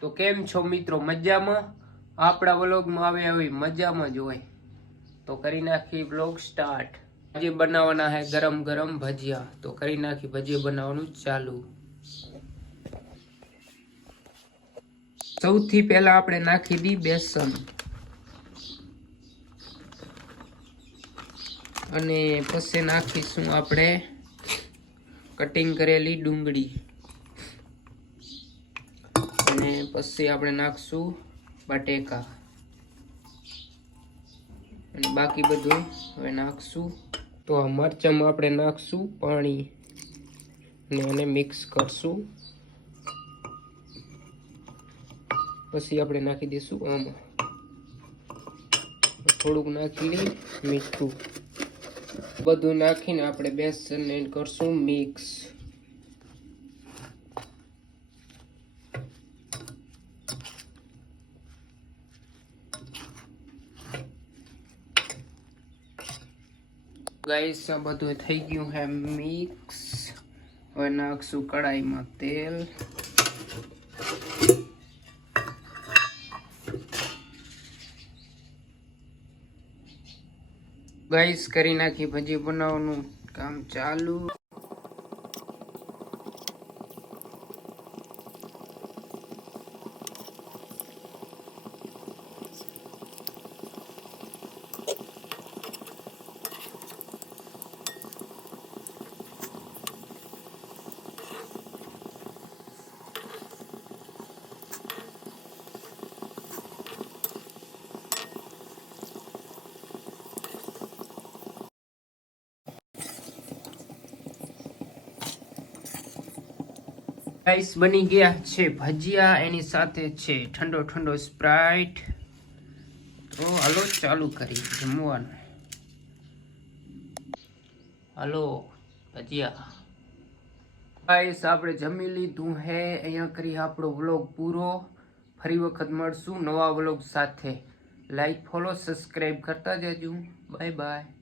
તો કેમ છો મિત્રો, મજામાં? આપણા વ્લોગમાં આવે આવી મજામાં જ હોય. તો કરી નાખી વ્લોગ સ્ટાર્ટ. આજે બનાવવાના છે ગરમ ગરમ ભજીયા. તો કરી નાખી ભજીયા બનાવવાનું ચાલુ. સૌથી પહેલા આપણે નાખી દી બેસન અને પછી નાખીશું આપણે કટિંગ કરેલી ડુંગળી અને પછી આપણે નાખશું બટેકા અને બાકી બધું હવે નાખશું. તો આ મરચામાં આપણે નાખશું પાણી અને એને મિક્સ કરશું. પછી આપણે નાખી દઈશું આમાં થોડુંક નાખીને મીઠું. બધું નાખીને આપણે બેસનને કરશું મિક્સ. ગાઈસ આ બધું થઈ ગયું છે મિક્સ. હવે નાખશું કડાઈમાં તેલ. ગાઈસ કરી નાખી ભજી બનાવવાનું કામ ચાલુ. ગાઈસ બની ગયા છે ભજીયા, એની સાથે છે ઠંડો ઠંડો સ્પ્રાઇટ. તો હાલો ચાલુ કરી જમવાનું. હાલો ભજીયા. ગાઈસ આપણે જમી લીધું હે. અહીંયા કરી આપણો વ્લોગ પૂરો. ફરી વખત મળશું નવા વ્લોગ સાથે. લાઈક ફોલો સબસ્ક્રાઈબ કરતા જજો. Bye bye.